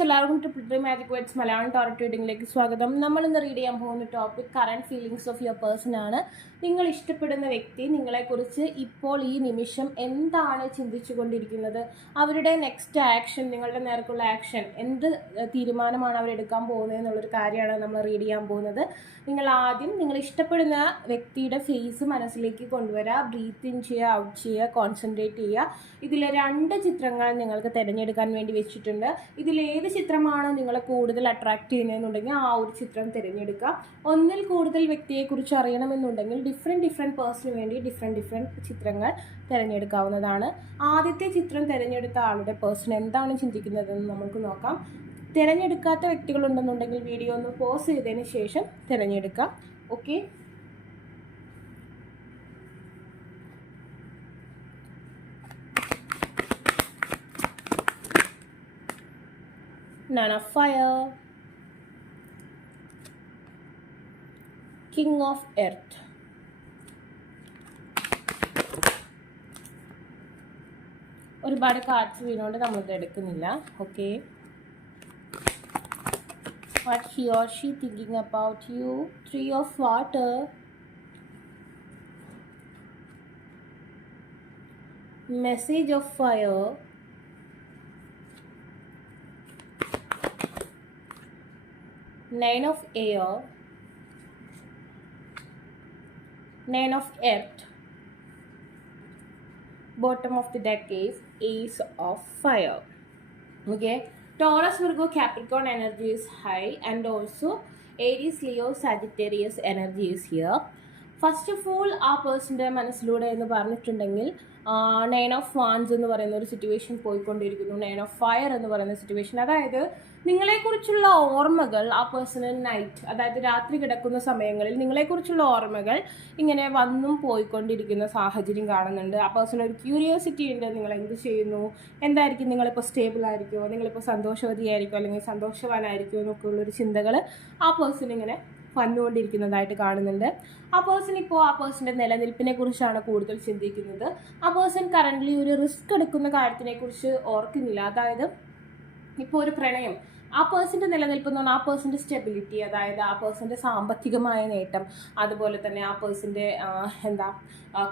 Friends, എല്ലാവർക്കും triple three magic words Malayalam tarot റീഡിംഗിലേക്ക് സ്വാഗതം. നമ്മൾ ഇന്ന് റീഡ് ചെയ്യാൻ പോകുന്ന topic current feelings of your person ആണ്. നിങ്ങൾ ഇഷ്ടപ്പെടുന്ന വ്യക്തി നിങ്ങളെക്കുറിച്ച് ഇപ്പോൾ ഈ നിമിഷം എന്താണ് ചിന്തിച്ചു കൊണ്ടിരിക്കുന്നത്, അവരുടെ നെക്സ്റ്റ് ആക്ഷൻ, നിങ്ങളുടെ നേർക്കുള്ള ആക്ഷൻ, എന്ത് തീരുമാനമാണ് അവരെടുക്കാൻ പോകുന്നത് എന്നുള്ളൊരു കാര്യമാണ് നമ്മൾ റീഡ് ചെയ്യാൻ പോകുന്നത്. നിങ്ങൾ ആദ്യം നിങ്ങൾ ഇഷ്ടപ്പെടുന്ന വ്യക്തിയുടെ ഫേസ് മനസ്സിലേക്ക് കൊണ്ടുവരിക, ബ്രീത്ത് ഇൻ ചെയ്യുക, ഔട്ട് ചെയ്യുക, കോൺസെൻട്രേറ്റ് ചെയ്യുക. ഇതിലെ 2 ചിത്രങ്ങൾ നിങ്ങൾക്ക് തിരഞ്ഞെടുക്കാൻ വേണ്ടി വെച്ചിട്ടുണ്ട്. ഇതിലേത് ചിത്രമാണ് നിങ്ങളെ കൂടുതൽ അട്രാക്റ്റ് ചെയ്യുന്നതെന്നുണ്ടെങ്കിൽ ആ ഒരു ചിത്രം തിരഞ്ഞെടുക്കുക. ഒന്നിൽ കൂടുതൽ വ്യക്തിയെക്കുറിച്ച് അറിയണമെന്നുണ്ടെങ്കിൽ ഡിഫറെൻറ്റ് പേഴ്സണിന് വേണ്ടി ഡിഫറെൻറ്റ് ചിത്രങ്ങൾ തിരഞ്ഞെടുക്കാവുന്നതാണ്. ആദ്യത്തെ ചിത്രം തിരഞ്ഞെടുത്ത ആളുടെ പേഴ്സൺ എന്താണ് ചിന്തിക്കുന്നതെന്ന് നമുക്ക് നോക്കാം. തിരഞ്ഞെടുക്കാത്ത വ്യക്തികളുണ്ടെന്നുണ്ടെങ്കിൽ വീഡിയോ ഒന്ന് പോസ് ചെയ്തതിന് ശേഷം തിരഞ്ഞെടുക്കാം. Okay, Nine of Fire, King of Earth, ഒരുപാട് കാർഡ്സ് വീണുകൊണ്ട് നമ്മളിത് എടുക്കുന്നില്ല. Okay, what he or she thinking about you? Three of Water, Message of Fire, Nine of Air, Nine of Earth, bottom of the deck is Ace of Fire. Okay, Taurus, Virgo, Capricorn energy is high, and also Aries, Leo, Sagittarius energy is here. First of all ആ പേഴ്സൻ്റെ മനസ്സിലൂടെ എന്ന് പറഞ്ഞിട്ടുണ്ടെങ്കിൽ 9 of Wands എന്ന് പറയുന്ന ഒരു situation പോയിക്കൊണ്ടിരിക്കുന്നു. 9 of Fire എന്ന് പറയുന്ന സിറ്റുവേഷൻ, അതായത് നിങ്ങളെക്കുറിച്ചുള്ള ഓർമ്മകൾ ആ പേഴ്സണൽ നൈറ്റ്, അതായത് രാത്രി കിടക്കുന്ന സമയങ്ങളിൽ നിങ്ങളെക്കുറിച്ചുള്ള ഓർമ്മകൾ ഇങ്ങനെ വന്നും പോയിക്കൊണ്ടിരിക്കുന്ന സാഹചര്യം കാണുന്നുണ്ട്. ആ പേഴ്സൺ ഒരു ക്യൂരിയോസിറ്റി ഉണ്ട്, നിങ്ങൾ എന്ത് ചെയ്യുന്നു, എന്തായിരിക്കും, നിങ്ങളിപ്പോൾ സ്റ്റേബിൾ ആയിരിക്കുമോ, നിങ്ങളിപ്പോൾ സന്തോഷവതിയായിരിക്കുമോ, അല്ലെങ്കിൽ സന്തോഷവാനായിരിക്കുമോ എന്നൊക്കെ ഉള്ളൊരു ചിന്തകൾ ആ പേഴ്സൺ ഇങ്ങനെ വന്നുകൊണ്ടിരിക്കുന്നതായിട്ട് കാണുന്നുണ്ട്. ആ പേഴ്സൺ ഇപ്പോൾ ആ പേഴ്സൻ്റെ നിലനിൽപ്പിനെ കുറിച്ചാണ് കൂടുതൽ ചിന്തിക്കുന്നത്. ആ പേഴ്സൺ കറൻ്റ്ലി ഒരു റിസ്ക് എടുക്കുന്ന കാര്യത്തിനെ കുറിച്ച് ഓർക്കുന്നില്ല. അതായത് ഇപ്പോൾ ഒരു പ്രണയം, ആ പേഴ്സൻ്റെ നിലനിൽപ്പ് എന്ന് പറഞ്ഞാൽ ആ പേഴ്സൻ്റെ സ്റ്റെബിലിറ്റി, അതായത് ആ പേഴ്സൻ്റെ സാമ്പത്തികമായ നേട്ടം, അതുപോലെ തന്നെ ആ പേഴ്സൻ്റെ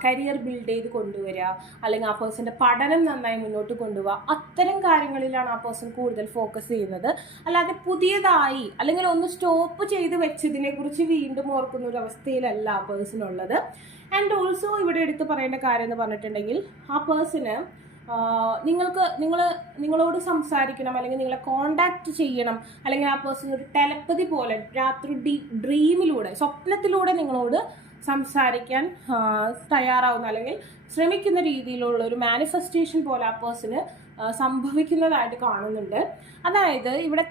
കരിയർ ബിൽഡ് ചെയ്ത് കൊണ്ടുവരിക, അല്ലെങ്കിൽ ആ പേഴ്സൻ്റെ പഠനം നന്നായി മുന്നോട്ട് കൊണ്ടുപോവുക, അത്തരം കാര്യങ്ങളിലാണ് ആ പേഴ്സൺ കൂടുതൽ ഫോക്കസ് ചെയ്യുന്നത്. അല്ലാതെ പുതിയതായി അല്ലെങ്കിൽ ഒന്ന് സ്റ്റോപ്പ് ചെയ്ത് വെച്ചതിനെ കുറിച്ച് വീണ്ടും ഓർക്കുന്ന ഒരു അവസ്ഥയിലല്ല ആ പേഴ്സൺ ഉള്ളത്. ആൻഡ് ഓൾസോ ഇവിടെ എടുത്ത് പറയേണ്ട കാര്യം എന്ന് പറഞ്ഞിട്ടുണ്ടെങ്കിൽ ആ പേഴ്സണ് നിങ്ങളോട് സംസാരിക്കണം, അല്ലെങ്കിൽ നിങ്ങളെ കോണ്ടാക്ട് ചെയ്യണം, അല്ലെങ്കിൽ ആ പേഴ്സൺ ഒരു ടെലപ്പതി പോലെ രാത്രി ഡ്രീമിലൂടെ, സ്വപ്നത്തിലൂടെ നിങ്ങളോട് സംസാരിക്കാൻ തയ്യാറാവുന്ന അല്ലെങ്കിൽ ശ്രമിക്കുന്ന രീതിയിലുള്ള ഒരു മാനിഫെസ്റ്റേഷൻ പോലെ ആ പേഴ്സണ് സംഭവിക്കുന്നതായിട്ട് കാണുന്നുണ്ട്. അതായത് ഇവിടെ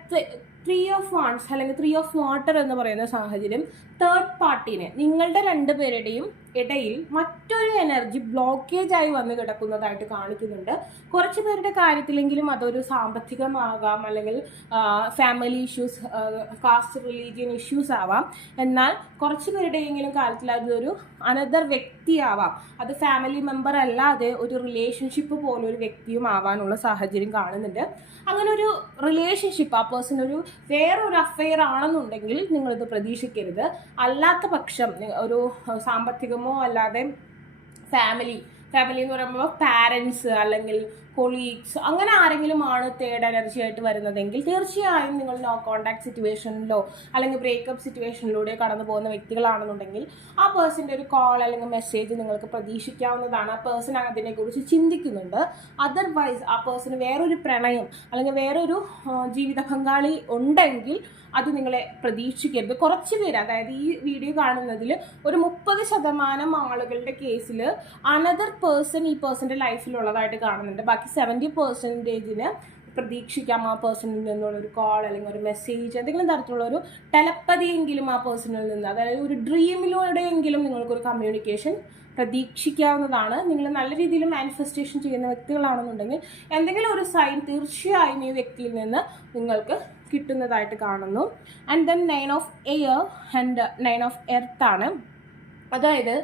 3 of Wands അല്ലെങ്കിൽ 3 of Water എന്ന് പറയുന്ന സാഹചര്യം തേർഡ് പാർട്ടീനെ, നിങ്ങളുടെ 2 പേരുടെയും ഇടയിൽ മറ്റൊരു എനർജി ബ്ലോക്കേജ് ആയി വന്ന് കിടക്കുന്നതായിട്ട് കാണിക്കുന്നുണ്ട്. കുറച്ച് പേരുടെ കാര്യത്തിലെങ്കിലും അതൊരു സാമ്പത്തികമാകാം, അല്ലെങ്കിൽ family issues, caste religion issues ആവാം. എന്നാൽ കുറച്ച് പേരുടെയെങ്കിലും കാര്യത്തിൽ അതൊരു അനദർ വ്യക്തിയാവാം, അത് ഫാമിലി മെമ്പർ അല്ലാതെ ഒരു റിലേഷൻഷിപ്പ് പോലെ ഒരു വ്യക്തിയും ആവാനുള്ള സാഹചര്യം കാണുന്നുണ്ട്. അങ്ങനെ ഒരു റിലേഷൻഷിപ്പ് ആ പേഴ്സൺ ഒരു വേറൊരു അഫെയർ ആണെന്നുണ്ടെങ്കിൽ നിങ്ങളിത് പ്രതീക്ഷിക്കരുത്. അല്ലാത്ത പക്ഷം ഒരു സാമ്പത്തികമോ അല്ലാതെ ഫാമിലി എന്ന് പറയുമ്പോൾ പാരൻസ് അല്ലെങ്കിൽ കൊളീഗ്സ് അങ്ങനെ ആരെങ്കിലും ആണ് തേർഡ് എനർജി ആയിട്ട് വരുന്നതെങ്കിൽ തീർച്ചയായും നിങ്ങൾ നോ കോണ്ടാക്ട് സിറ്റുവേഷനിലോ അല്ലെങ്കിൽ ബ്രേക്കപ്പ് സിറ്റുവേഷനിലൂടെ കടന്നു പോകുന്ന വ്യക്തികളാണെന്നുണ്ടെങ്കിൽ ആ പേഴ്സൻ്റെ ഒരു കോൾ അല്ലെങ്കിൽ മെസ്സേജ് നിങ്ങൾക്ക് പ്രതീക്ഷിക്കാവുന്നതാണ്. ആ പേഴ്സൺ അതിനെക്കുറിച്ച് ചിന്തിക്കുന്നുണ്ട്. അതർവൈസ് ആ പേഴ്സണ് വേറൊരു പ്രണയം അല്ലെങ്കിൽ വേറൊരു ജീവിത പങ്കാളി ഉണ്ടെങ്കിൽ അത് നിങ്ങളെ പ്രതീക്ഷിക്കരുത്. കുറച്ച് പേര്, അതായത് ഈ വീഡിയോ കാണുന്നതിൽ ഒരു 30% ആളുകളുടെ കേസിൽ അനദർ പേഴ്സൺ ഈ പേഴ്സൻ്റെ ലൈഫിലുള്ളതായിട്ട് കാണുന്നുണ്ട്. ബാക്കി 70% പ്രതീക്ഷിക്കാം ആ പേഴ്സണിൽ നിന്നുള്ളൊരു കോൾ അല്ലെങ്കിൽ ഒരു മെസ്സേജ്, എന്തെങ്കിലും തരത്തിലുള്ളൊരു ടെലപ്പതിയെങ്കിലും ആ പേഴ്സണിൽ നിന്ന്, അതായത് ഒരു ഡ്രീമിലൂടെയെങ്കിലും നിങ്ങൾക്കൊരു കമ്മ്യൂണിക്കേഷൻ പ്രതീക്ഷിക്കാവുന്നതാണ്. നിങ്ങൾ നല്ല രീതിയിൽ മാനിഫെസ്റ്റേഷൻ ചെയ്യുന്ന വ്യക്തികളാണെന്നുണ്ടെങ്കിൽ എന്തെങ്കിലും ഒരു സൈൻ തീർച്ചയായും ഈ വ്യക്തിയിൽ നിന്ന് നിങ്ങൾക്ക് കിട്ടുന്നതായിട്ട് കാണുന്നു. And then 9 of Air and 9 of Earth ആണ്. അതായത്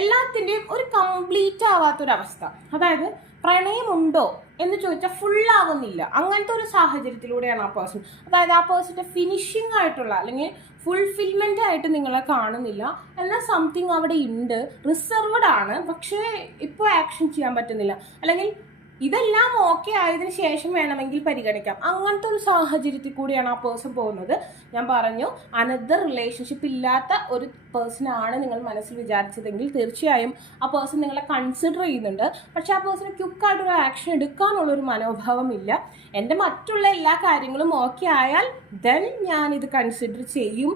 എല്ലാത്തിൻ്റെയും ഒരു കംപ്ലീറ്റ് ആവാത്തൊരവസ്ഥ, അതായത് പ്രണയമുണ്ടോ എന്ന് ചോദിച്ചാൽ ഫുള്ളാവുന്നില്ല. അങ്ങനത്തെ ഒരു സാഹചര്യത്തിലൂടെയാണ് ആ പേഴ്സൺ, അതായത് ആ പേഴ്സൻ്റെ ഫിനിഷിംഗ് ആയിട്ടുള്ള അല്ലെങ്കിൽ ഫുൾഫിൽമെൻ്റ് ആയിട്ട് നിങ്ങളെ കാണുന്നില്ല. എന്നാൽ സംതിങ് അവിടെ ഉണ്ട്, റിസർവ്ഡ് ആണ്, പക്ഷേ ഇപ്പോൾ ആക്ഷൻ ചെയ്യാൻ പറ്റുന്നില്ല, അല്ലെങ്കിൽ ഇതെല്ലാം ഓക്കെ ആയതിനു ശേഷം വേണമെങ്കിൽ പരിഗണിക്കാം. അങ്ങനത്തെ ഒരു സാഹചര്യത്തിൽ കൂടിയാണ് ആ പേഴ്സൺ പോകുന്നത്. ഞാൻ പറഞ്ഞു, അനദർ റിലേഷൻഷിപ്പ് ഇല്ലാത്ത ഒരു പേഴ്സണാണ് നിങ്ങൾ മനസ്സിൽ വിചാരിച്ചതെങ്കിൽ തീർച്ചയായും ആ പേഴ്സൺ നിങ്ങളെ കൺസിഡർ ചെയ്യുന്നുണ്ട്. പക്ഷെ ആ പേഴ്സണ് ക്വിക്കായിട്ടൊരു ആക്ഷൻ എടുക്കാനുള്ളൊരു മനോഭാവമില്ല. എൻ്റെ മറ്റുള്ള എല്ലാ കാര്യങ്ങളും ഓക്കെ ആയാൽ ദെൻ ഞാനിത് കൺസിഡർ ചെയ്യും,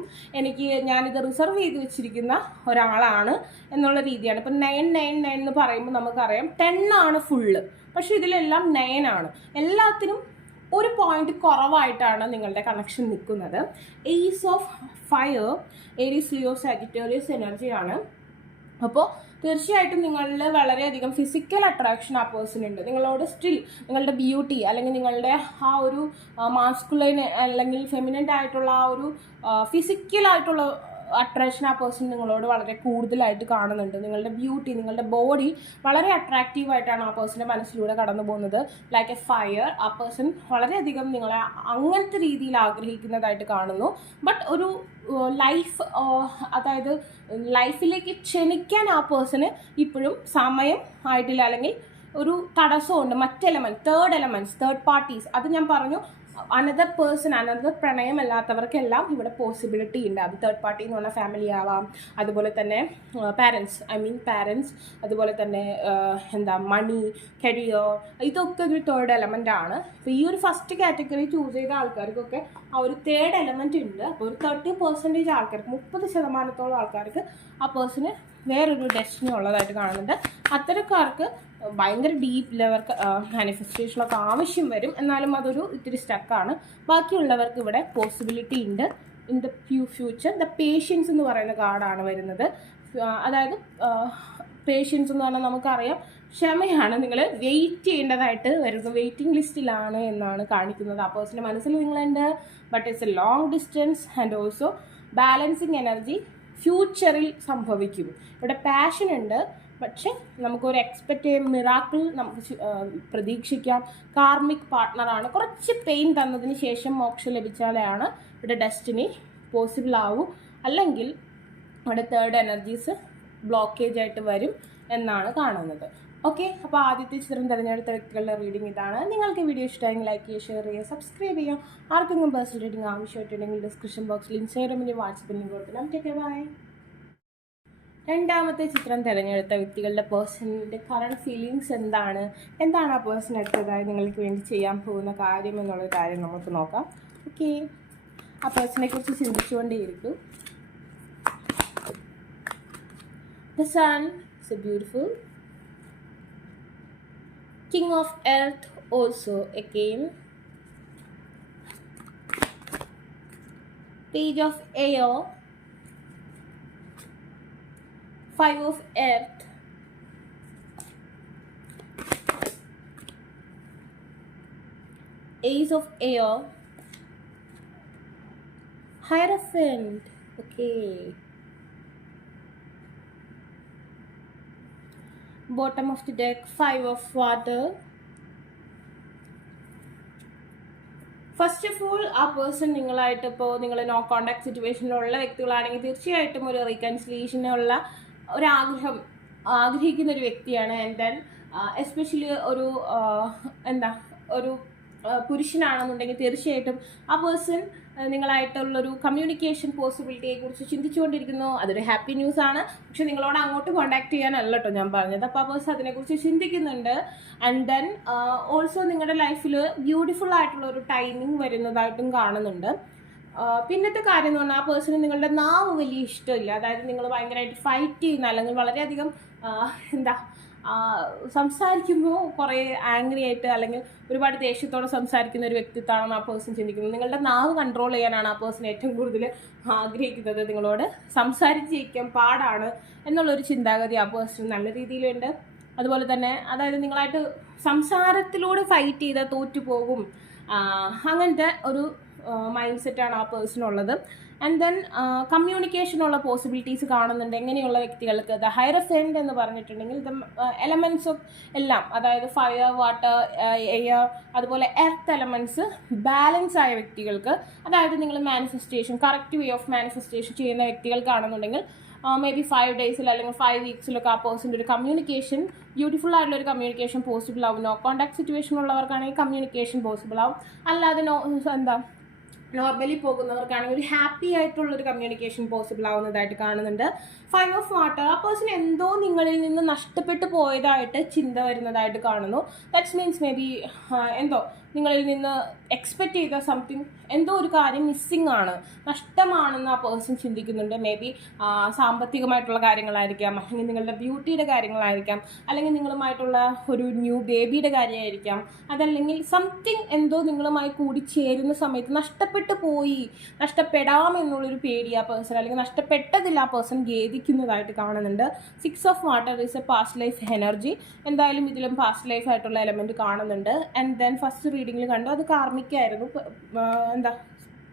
ഞാനിത് റിസർവ് ചെയ്ത് വെച്ചിരിക്കുന്ന ഒരാളാണ് എന്നുള്ള രീതിയാണ്. ഇപ്പം 999 എന്ന് പറയുമ്പോൾ നമുക്കറിയാം 10 ആണ് ഫുള്ള്, പക്ഷെ ഇതിലെല്ലാം 9 ആണ്. എല്ലാത്തിനും ഒരു പോയിന്റ് കുറവായിട്ടാണ് നിങ്ങളുടെ കണക്ഷൻ നിൽക്കുന്നത്. Ace of fire, Aries, Leo, Sagittarius എനർജിയാണ്. അപ്പോൾ തീർച്ചയായിട്ടും നിങ്ങളിൽ വളരെയധികം ഫിസിക്കൽ അട്രാക്ഷൻ ആ പേഴ്സൺ ഉണ്ട് നിങ്ങളോട്. സ്റ്റിൽ നിങ്ങളുടെ ബ്യൂട്ടി അല്ലെങ്കിൽ നിങ്ങളുടെ ആ ഒരു മാസ്കുലൈൻ അല്ലെങ്കിൽ ഫെമിനൻ്റ് ആയിട്ടുള്ള ആ ഒരു ഫിസിക്കലായിട്ടുള്ള അട്രാക്ഷൻ ആ പേഴ്സൺ നിങ്ങളോട് വളരെ കൂടുതലായിട്ട് കാണുന്നുണ്ട്. നിങ്ങളുടെ ബ്യൂട്ടി, നിങ്ങളുടെ ബോഡി വളരെ അട്രാക്റ്റീവായിട്ടാണ് ആ പേഴ്സൻ്റെ മനസ്സിലൂടെ കടന്നു പോകുന്നത്. ലൈക്ക് എ ഫയർ, ആ പേഴ്സൺ വളരെയധികം നിങ്ങളെ അങ്ങനത്തെ രീതിയിൽ ആഗ്രഹിക്കുന്നതായിട്ട് കാണുന്നു. ബട്ട് ഒരു ലൈഫ്, അതായത് ലൈഫിലേക്ക് ക്ഷണിക്കാൻ ആ പേഴ്സണ് ഇപ്പോഴും സമയം ആയിട്ടില്ല, അല്ലെങ്കിൽ ഒരു തടസ്സമുണ്ട്. തേർഡ് പാർട്ടീസ്, അത് ഞാൻ പറഞ്ഞു, അനദർ പേഴ്സൺ, അനദർ പ്രണയമല്ലാത്തവർക്കെല്ലാം ഇവിടെ പോസിബിലിറ്റി ഉണ്ട്. അത് തേർഡ് പാർട്ടി എന്ന് പറഞ്ഞാൽ ഫാമിലി ആവാം, അതുപോലെ തന്നെ പാരൻസ്, അതുപോലെ തന്നെ മണി, കരിയർ, ഇതൊക്കെ ഒരു തേർഡ് എലമെൻ്റ് ആണ്. അപ്പോൾ ഈ ഒരു ഫസ്റ്റ് കാറ്റഗറി ചൂസ് ചെയ്ത ആൾക്കാർക്കൊക്കെ ആ ഒരു തേർഡ് എലമെൻ്റ് ഉണ്ട്. അപ്പോൾ ഒരു 30% ആൾക്കാർക്ക്, 30% ആൾക്കാർക്ക് ആ പേഴ്സണ് വേറൊരു ഡെസ്റ്റിനി ഉള്ളതായിട്ട് കാണുന്നുണ്ട്. അത്തരക്കാർക്ക് ഭയങ്കര ഡീപ്പ് ലെവൽ മാനിഫെസ്റ്റേഷനൊക്കെ ആവശ്യം വരും, എന്നാലും അതൊരു ഇത്തിരി സ്റ്റക്കാണ്. ബാക്കിയുള്ളവർക്ക് ഇവിടെ പോസിബിലിറ്റി ഉണ്ട്. In the future the patience എന്ന് പറയുന്ന കാർഡാണ് വരുന്നത്. അതായത് പേഷ്യൻസ് എന്ന് പറഞ്ഞാൽ നമുക്കറിയാം ക്ഷമയാണ്. നിങ്ങൾ വെയിറ്റ് ചെയ്യേണ്ടതായിട്ട് വരുന്നു, വെയിറ്റിംഗ് ലിസ്റ്റിലാണ് എന്നാണ് കാണിക്കുന്നത്. ആ പേഴ്സൻ്റെ മനസ്സിൽ നിങ്ങളുണ്ട്, but it's a long distance and also balancing energy ഫ്യൂച്ചറിൽ സംഭവിക്കും. ഇവിടെ പാഷൻ ഉണ്ട്, പക്ഷെ നമുക്കൊരു എക്സ്പെക്റ്റ് ചെയ്യാൻ മിറാക്കിൾ നമുക്ക് പ്രതീക്ഷിക്കാം. കാർമിക് പാർട്ട്ണറാണ്. കുറച്ച് പെയിൻ തന്നതിന് ശേഷം മോക്ഷം ലഭിച്ചാലാണ് ഇവിടെ ഡെസ്റ്റിനി പോസിബിൾ ആവൂ. അല്ലെങ്കിൽ ഇവിടെ തേർഡ് എനർജീസ് ബ്ലോക്കേജ് ആയിട്ട് വരും എന്നാണ് കാണുന്നത്. ഓക്കെ, അപ്പോൾ ആദ്യത്തെ ചിത്രം തിരഞ്ഞെടുത്ത വ്യക്തികളുടെ റീഡിംഗ് ഇതാണ്. നിങ്ങൾക്ക് വീഡിയോ ഇഷ്ടമായെങ്കിൽ ലൈക്ക് ചെയ്യുക, ഷെയർ ചെയ്യുക, സബ്സ്ക്രൈബ് ചെയ്യുക. ആർക്കെങ്കിലും പേഴ്സണൽ റീഡിംഗ് ആവശ്യമായിട്ടുണ്ടെങ്കിൽ ഡിസ്ക്രിപ്ഷൻ ബോക്സിൽ ഇൻസ്റ്റാഗ്രാമിൻ്റെ വാട്സപ്പിൽ ലിങ്ക് കൊടുക്കണം. Take by. രണ്ടാമത്തെ ചിത്രം തിരഞ്ഞെടുത്ത വ്യക്തികളുടെ പേഴ്സണിൻ്റെ കറണ്ട് ഫീലിങ്സ് എന്താണ് ആ പേഴ്സൺ അടുത്തതായി നിങ്ങൾക്ക് വേണ്ടി ചെയ്യാൻ പോകുന്ന കാര്യം എന്നുള്ള കാര്യം നമുക്ക് നോക്കാം. ഓക്കെ, ആ പേഴ്സണെ കുറിച്ച് ചിന്തിച്ചുകൊണ്ടേയിരിക്കും. The sun is a beautiful king of earth also again. Page of air, 5 of earth, ace of air, hierophant. Okay, bottom of the deck, 5 of water. First of all, ആ പേഴ്സൺ നിങ്ങളായിട്ട് ഇപ്പോൾ നിങ്ങൾ no contact സിറ്റുവേഷനിലുള്ള വ്യക്തികളാണെങ്കിൽ തീർച്ചയായിട്ടും ഒരു റീകൺസിലിയേഷനുള്ള ആഗ്രഹിക്കുന്ന ഒരു വ്യക്തിയാണ്. And then especially ഒരു പുരുഷനാണെന്നുണ്ടെങ്കിൽ തീർച്ചയായിട്ടും ആ പേഴ്സൺ നിങ്ങളായിട്ടുള്ളൊരു കമ്മ്യൂണിക്കേഷൻ പോസിബിലിറ്റിയെ കുറിച്ച് ചിന്തിച്ചുകൊണ്ടിരിക്കുന്നു. അതൊരു ഹാപ്പി ന്യൂസ് ആണ്. പക്ഷെ നിങ്ങളോട് അങ്ങോട്ട് കോൺടാക്ട് ചെയ്യാനല്ല കേട്ടോ ഞാൻ പറഞ്ഞത്. അപ്പോൾ ആ പേഴ്സൺ അതിനെക്കുറിച്ച് ചിന്തിക്കുന്നുണ്ട്. ആൻഡ് ദെൻ ഓൾസോ നിങ്ങളുടെ ലൈഫിൽ ബ്യൂട്ടിഫുൾ ആയിട്ടുള്ള ഒരു ടൈമിങ് വരുന്നതായിട്ടും കാണുന്നുണ്ട്. പിന്നത്തെ കാര്യം എന്ന് പറഞ്ഞാൽ ആ പേഴ്സണ് നിങ്ങളുടെ നാവ് വലിയ ഇഷ്ടമില്ല. അതായത് നിങ്ങൾ ഭയങ്കരമായിട്ട് ഫൈറ്റ് ചെയ്യുന്ന, അല്ലെങ്കിൽ വളരെയധികം സംസാരിക്കുമ്പോൾ കുറേ ആംഗ്രി ആയിട്ട് അല്ലെങ്കിൽ ഒരുപാട് ദേഷ്യത്തോടെ സംസാരിക്കുന്ന ഒരു വ്യക്തിത്വമാണ് ആ പേഴ്സൺ ചിന്തിക്കുന്നത്. നിങ്ങളുടെ നാവ് കൺട്രോൾ ചെയ്യാനാണ് ആ പേഴ്സൺ ഏറ്റവും കൂടുതൽ ആഗ്രഹിക്കുന്നത്. നിങ്ങളോട് സംസാരിച്ചിരിക്കാൻ പാടാണ് എന്നുള്ളൊരു ചിന്താഗതി ആ പേഴ്സൺ നല്ല രീതിയിലുണ്ട്. അതുപോലെ തന്നെ അതായത് നിങ്ങളായിട്ട് സംസാരത്തിലൂടെ ഫൈറ്റ് ചെയ്താൽ തോറ്റുപോകും, അങ്ങനത്തെ ഒരു മൈൻഡ് സെറ്റാണ് ആ പേഴ്സണുള്ളത്. ആൻഡ് ദെൻ കമ്മ്യൂണിക്കേഷനുള്ള പോസിബിലിറ്റീസ് കാണുന്നുണ്ട്. എങ്ങനെയുള്ള വ്യക്തികൾക്ക് ദ ഹൈറഫെൻറ്റ് എന്ന് പറഞ്ഞിട്ടുണ്ടെങ്കിൽ ദ എലമെൻറ്റ്സ് ഓഫ് എല്ലാം, അതായത് ഫയർ, വാട്ടർ, എയർ, അതുപോലെ എർത്ത് എലമെൻറ്റ്സ് ബാലൻസ് ആയ വ്യക്തികൾക്ക്, അതായത് നിങ്ങൾ manifestation correct way of manifestation ചെയ്യുന്ന വ്യക്തികൾക്കാണെന്നുണ്ടെങ്കിൽ മേ ബി 5 ഡേയ്സിൽ അല്ലെങ്കിൽ 5 വീക്സിലൊക്കെ ആ പേഴ്സൻ്റെ ഒരു കമ്മ്യൂണിക്കേഷൻ, ബ്യൂട്ടിഫുൾ ആയിട്ടുള്ള ഒരു കമ്മ്യൂണിക്കേഷൻ പോസിബിൾ ആവും. നോ കോൺടാക്ട് സിറ്റുവേഷൻ ഉള്ളവർക്കാണെങ്കിൽ കമ്മ്യൂണിക്കേഷൻ പോസിബിൾ ആവും. അല്ലാതെ നോർമലി പോകുന്നവർക്കാണെങ്കിൽ ഒരു ഹാപ്പി ആയിട്ടുള്ളൊരു കമ്മ്യൂണിക്കേഷൻ പോസിബിൾ ആവുന്നതായിട്ട് കാണുന്നുണ്ട്. 5 ഓഫ് വാട്ടർ, ആ പേഴ്സൺ എന്തോ നിങ്ങളിൽ നിന്ന് നഷ്ടപ്പെട്ടു പോയതായിട്ട് ചിന്ത വരുന്നതായിട്ട് കാണുന്നു. ദാറ്റ്സ് മീൻസ് മേ ബി എന്തോ നിങ്ങളിൽ നിന്ന് എക്സ്പെക്റ്റ് ചെയ്ത സംതിങ്, എന്തോ ഒരു കാര്യം മിസ്സിങ് ആണ്, നഷ്ടമാണെന്ന് ആ പേഴ്സൺ ചിന്തിക്കുന്നുണ്ട്. മേ ബി സാമ്പത്തികമായിട്ടുള്ള കാര്യങ്ങളായിരിക്കാം, അല്ലെങ്കിൽ നിങ്ങളുടെ ബ്യൂട്ടിയുടെ കാര്യങ്ങളായിരിക്കാം, അല്ലെങ്കിൽ നിങ്ങളുമായിട്ടുള്ള ഒരു ന്യൂ ബേബിയുടെ കാര്യമായിരിക്കാം, അതല്ലെങ്കിൽ സംതിങ് എന്തോ നിങ്ങളുമായി കൂടി ചേരുന്ന സമയത്ത് നഷ്ടപ്പെടാം എന്നുള്ളൊരു പേടി ആ പേഴ്സൺ, അല്ലെങ്കിൽ നഷ്ടപ്പെട്ടതിൽ ആ പേഴ്സൺ ഖേദിക്കുന്നതായിട്ട് കാണുന്നുണ്ട്. 6 of water is A past life energy. എന്തായാലും ഇതിലും പാസ്റ്റ് ലൈഫ് ആയിട്ടുള്ള എലമെൻറ്റ് കാണുന്നുണ്ട്. ആൻഡ് ദെൻ ഫസ്റ്റ് റീഡിങ്ങിൽ കണ്ടു അത് കാർമിക്കായിരുന്നു,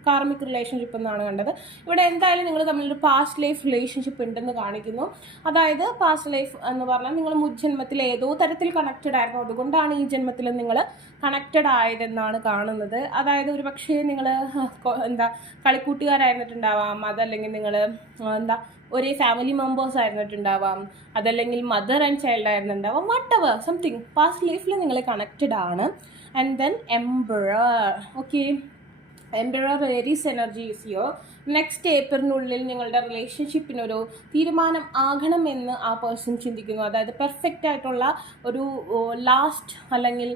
കാർമിക് റിലേഷൻഷിപ്പ് എന്നാണ് കണ്ടത്. ഇവിടെ എന്തായാലും നിങ്ങൾ തമ്മിലൊരു പാസ്റ്റ് ലൈഫ് റിലേഷൻഷിപ്പ് ഉണ്ടെന്ന് കാണിക്കുന്നു. അതായത് പാസ്റ്റ് ലൈഫ് എന്ന് പറഞ്ഞാൽ നിങ്ങൾ മുജ്ജന്മത്തിൽ ഏതോ തരത്തിൽ കണക്റ്റഡ് ആയിരുന്നു, അതുകൊണ്ടാണ് ഈ ജന്മത്തിൽ നിങ്ങൾ കണക്റ്റഡ് ആയതെന്നാണ് കാണുന്നത്. അതായത് ഒരു പക്ഷേ നിങ്ങൾ കളിക്കൂട്ടുകാരായിരുന്നിട്ടുണ്ടാവാം, അതല്ലെങ്കിൽ നിങ്ങൾ ഒരേ ഫാമിലി മെമ്പേഴ്സ് ആയിരുന്നിട്ടുണ്ടാവാം, അതല്ലെങ്കിൽ മദർ ആൻഡ് ചൈൽഡ് ആയിരുന്നുണ്ടാവാം, വട്ടെവർ സംതിങ് പാസ്റ്റ് ലൈഫിൽ നിങ്ങൾ കണക്റ്റഡ് ആണ്. And then emperor. Okay, emperor Aries energy is here. Next ഏപ്രിലിനുള്ളിൽ നിങ്ങളുടെ റിലേഷൻഷിപ്പിനൊരു തീരുമാനം ആകണമെന്ന് ആ പേഴ്സൺ ചിന്തിക്കുന്നു. അതായത് പെർഫെക്റ്റ് ആയിട്ടുള്ള ഒരു ലാസ്റ്റ് അല്ലെങ്കിൽ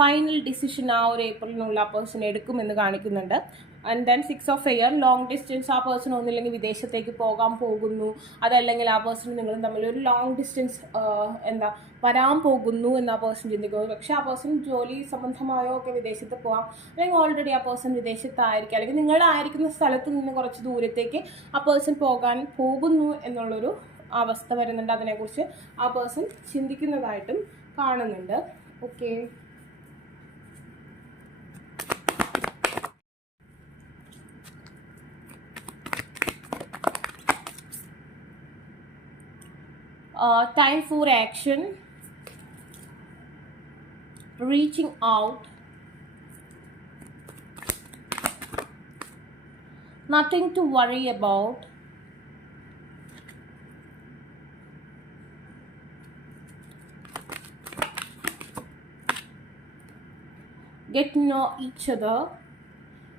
ഫൈനൽ ഡിസിഷൻ ആ ഒരു ഏപ്രിലിനുള്ള ആ പേഴ്സൺ എടുക്കുമെന്ന് കാണിക്കുന്നുണ്ട്. And then 6 of air, long distance, ആ പേഴ്സൺ ഒന്നില്ലെങ്കിൽ വിദേശത്തേക്ക് പോകാൻ പോകുന്നു, അതല്ലെങ്കിൽ ആ പേഴ്സൺ നിങ്ങളും തമ്മിൽ ഒരു ലോങ് ഡിസ്റ്റൻസ് വരാൻ പോകുന്നു എന്ന് ആ പേഴ്സൺ ചിന്തിക്കുന്നു. പക്ഷേ ആ പേഴ്സൺ ജോലി സംബന്ധമായോ ഒക്കെ വിദേശത്ത് പോകാം, അല്ലെങ്കിൽ ഓൾറെഡി ആ പേഴ്സൺ വിദേശത്തായിരിക്കും, അല്ലെങ്കിൽ നിങ്ങളായിരിക്കുന്ന സ്ഥലത്ത് നിന്ന് കുറച്ച് ദൂരത്തേക്ക് ആ പേഴ്സൺ പോകാൻ പോകുന്നു എന്നുള്ളൊരു അവസ്ഥ വരുന്നുണ്ട്. അതിനെക്കുറിച്ച് ആ പേഴ്സൺ ചിന്തിക്കുന്നതായിട്ടും കാണുന്നുണ്ട്. Okay, time for action, reaching out, nothing to worry about, get to know each other.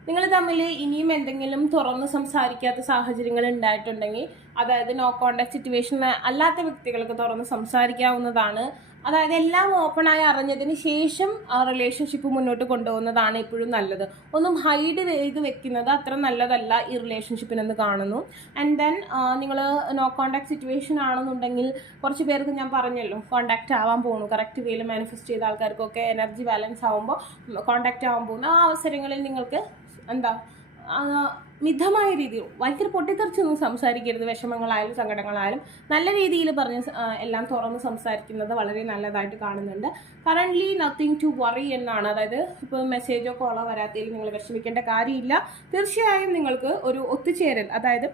നിങ്ങൾ തമ്മിൽ ഇനിയും എന്തെങ്കിലും തുറന്ന് സംസാരിക്കാത്ത സാഹചര്യങ്ങൾ ഉണ്ടായിട്ടുണ്ടെങ്കിൽ, അതായത് നോ കോണ്ടാക്ട് സിറ്റുവേഷൻ അല്ലാത്ത വ്യക്തികൾക്ക് തുറന്ന് സംസാരിക്കാവുന്നതാണ്. അതായത് എല്ലാം ഓപ്പണായി അറിഞ്ഞതിന് ശേഷം ആ റിലേഷൻഷിപ്പ് മുന്നോട്ട് കൊണ്ടുപോകുന്നതാണ് എപ്പോഴും നല്ലത്. ഒന്നും ഹൈഡ് ചെയ്ത് വെക്കുന്നത് അത്ര നല്ലതല്ല ഈ റിലേഷൻഷിപ്പിനെന്ന് കാണുന്നു. ആൻഡ് ദെൻ നിങ്ങൾ നോ കോണ്ടാക്ട് സിറ്റുവേഷൻ ആണെന്നുണ്ടെങ്കിൽ കുറച്ച് പേർക്ക് ഞാൻ പറഞ്ഞല്ലോ കോണ്ടാക്ട് ആവാൻ പോകുന്നു, കറക്റ്റ് വേയിൽ മാനിഫെസ്റ്റ് ചെയ്ത ആൾക്കാർക്കൊക്കെ എനർജി ബാലൻസ് ആകുമ്പോൾ കോണ്ടാക്ട് ആവാൻ പോകുന്നു. ആ അവസരങ്ങളിൽ നിങ്ങൾക്ക് മിതമായ രീതിയിൽ ഭയങ്കര പൊട്ടിത്തെറിച്ചൊന്നും സംസാരിക്കരുത്. വിഷമങ്ങളായാലും സങ്കടങ്ങളായാലും നല്ല രീതിയിൽ പറഞ്ഞ് എല്ലാം തുറന്ന് സംസാരിക്കുന്നത് വളരെ നല്ലതായിട്ട് കാണുന്നുണ്ട്. കറൻ്റ്ലി നത്തിങ് ടു വറി എന്നാണ്. അതായത് ഇപ്പോൾ മെസ്സേജോ കോളോ വരാത്തതിൽ നിങ്ങൾ വിഷമിക്കേണ്ട കാര്യമില്ല. തീർച്ചയായും നിങ്ങൾക്ക് ഒരു ഒത്തുചേരൽ, അതായത്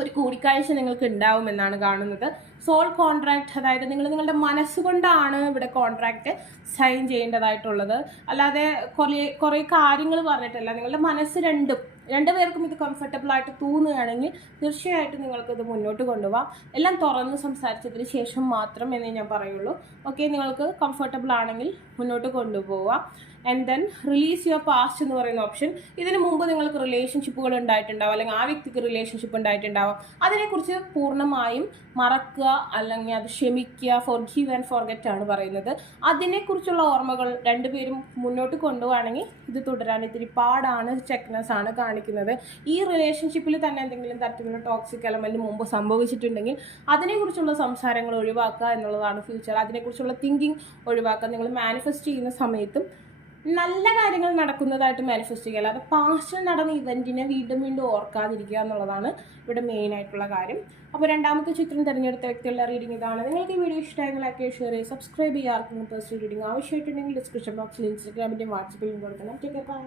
ഒരു കൂടിക്കാഴ്ച നിങ്ങൾക്ക് ഉണ്ടാവുമെന്നാണ് കാണുന്നത്. സോൾ കോൺട്രാക്ട്, അതായത് നിങ്ങൾ നിങ്ങളുടെ മനസ്സുകൊണ്ടാണ് ഇവിടെ കോൺട്രാക്റ്റ് സൈൻ ചെയ്യേണ്ടതായിട്ടുള്ളത്, അല്ലാതെ കുറേ കാര്യങ്ങൾ പറഞ്ഞിട്ടല്ല. നിങ്ങളുടെ മനസ്സ് രണ്ടുപേർക്കും ഇത് കംഫർട്ടബിൾ ആയിട്ട് തോന്നുകയാണെങ്കിൽ തീർച്ചയായിട്ടും നിങ്ങൾക്കിത് മുന്നോട്ട് കൊണ്ടുപോകാം. എല്ലാം തുറന്ന് സംസാരിച്ചതിന് ശേഷം മാത്രം എന്നേ ഞാൻ പറയുള്ളൂ. ഓക്കെ, നിങ്ങൾക്ക് കംഫർട്ടബിൾ ആണെങ്കിൽ മുന്നോട്ട് കൊണ്ടുപോവാം. And then release your past എന്ന് പറയുന്ന ഓപ്ഷൻ. ഇതിനു മുമ്പ് നിങ്ങൾക്ക് റിലേഷൻഷിപ്പുകൾ ഉണ്ടായിട്ടുണ്ടാവും, അല്ലെങ്കിൽ ആ വ്യക്തിക്ക് റിലേഷൻഷിപ്പ് ഉണ്ടായിട്ടുണ്ടാവും. അതിനെക്കുറിച്ച് പൂർണ്ണമായും മറക്കുക, അല്ലെങ്കിൽ അത് ക്ഷമിക്കുക, ഫോർഗീവ് ആൻഡ് ഫോർഗെറ്റ് ആണ് പറയുന്നത്. അതിനെക്കുറിച്ചുള്ള ഓർമ്മകൾ രണ്ടുപേരും മുന്നോട്ട് കൊണ്ടുപോവുകയാണെങ്കിൽ ഇത് തുടരാൻ ഇത്തിരി പാടാണ്, ചെക്നെസ് ആണ് കാണിക്കുന്നത്. ഈ റിലേഷൻഷിപ്പിൽ തന്നെ എന്തെങ്കിലും തരത്തിലുള്ള ടോക്സിക് എലമെന്റ് മുമ്പ് സംഭവിച്ചിട്ടുണ്ടെങ്കിൽ അതിനെക്കുറിച്ചുള്ള സംസാരങ്ങൾ ഒഴിവാക്കുക എന്നുള്ളതാണ് ഫ്യൂച്ചർ. അതിനെക്കുറിച്ചുള്ള തിങ്കിങ് ഒഴിവാക്കുക. നിങ്ങൾ മാനിഫെസ്റ്റ് ചെയ്യുന്ന സമയത്തും നല്ല കാര്യങ്ങൾ നടക്കുന്നതായിട്ട് മാനിഫെസ്റ്റ് ചെയ്യുക, അല്ലാതെ പാസ്റ്റിൽ നടന്ന ഇവൻറ്റിനെ വീണ്ടും വീണ്ടും ഓർക്കാതിരിക്കുക എന്നുള്ളതാണ് ഇവിടെ മെയിൻ ആയിട്ടുള്ള കാര്യം. അപ്പോൾ രണ്ടാമത്തെ ചിത്രം തിരഞ്ഞെടുത്ത വ്യക്തികളുടെ റീഡിംഗ് ഇതാണ്. നിങ്ങൾക്ക് ഈ വീഡിയോ ഇഷ്ടമായെങ്കിൽ ലൈക്ക് ഷെയർ ചെയ്യുക, സബ്സ്ക്രൈബ് ചെയ്യുക. ആർക്കും പേഴ്സണൽ റീഡിംഗ് ആവശ്യമായിട്ടുണ്ടെങ്കിൽ ഡിസ്ക്രിപ്ഷൻ ബോക്സിൽ ഇൻസ്റ്റാഗ്രാമിൻ്റെയും വാട്സപ്പിലും കൊടുക്കണം. Take care, by.